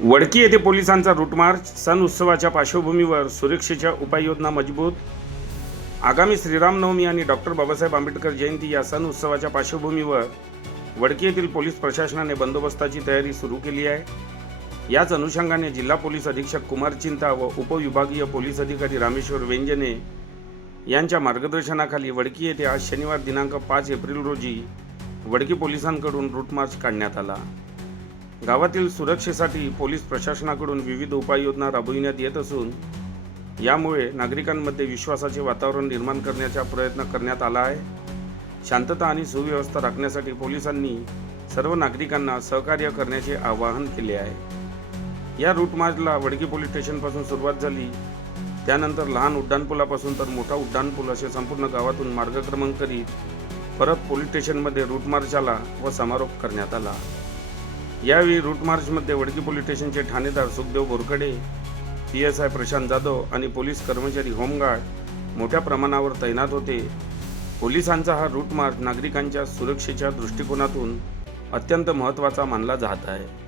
वडकी येथे पोलिसांचा route march सण उत्सवाच्या पार्श्वभूमीवर सुरक्षेच्या उपाययोजना मजबूत. आगामी श्रीरामनवमी आणि डॉक्टर बाबासाहेब आंबेडकर जयंती या सण उत्सवाच्या पार्श्वभूमीवर वडकी येथील पोलीस प्रशासनाने बंदोबस्ताची तयारी सुरू केली आहे. याच अनुषंगाने जिल्हा पोलीस अधीक्षक कुमार चिंता व उपविभागीय पोलीस अधिकारी रामेश्वर वेंजने यांच्या मार्गदर्शनाखाली वडकी येथे आज शनिवार दिनांक पाच एप्रिल रोजी वडकी पोलिसांकडून रूट मार्च काढण्यात आला. गावातील सुरक्षेसाठी पोलीस प्रशासनाकडून विविध उपाययोजना राबविण्यात येत असून यामुळे नागरिकांमध्ये विश्वासाचे वातावरण निर्माण करण्याचा प्रयत्न करण्यात आला आहे. शांतता आणि सुव्यवस्था राखण्यासाठी पोलिसांनी सर्व नागरिकांना सहकार्य करण्याचे आवाहन केले आहे. या रूट मार्चला वडकी पोलीस स्टेशनपासून सुरुवात झाली. त्यानंतर लहान उड्डाणपुलापासून तर मोठा उड्डाणपूल असे संपूर्ण गावातून मार्गक्रमण करीत परत पोलीस स्टेशनमध्ये रूट मार्च आला व समारोप करण्यात आला. यावेळी रूट मार्चमध्ये वडकी पोलीस स्टेशनचे ठाणेदार Sukhdev Borkade P S I Prashant Jadhav आणि पोलीस कर्मचारी होमगार्ड मोठ्या प्रमाणावर तैनात होते. पोलिसांचा हा रूट मार्च नागरिकांच्या सुरक्षेच्या दृष्टिकोनातून अत्यंत महत्त्वाचा मानला जात आहे.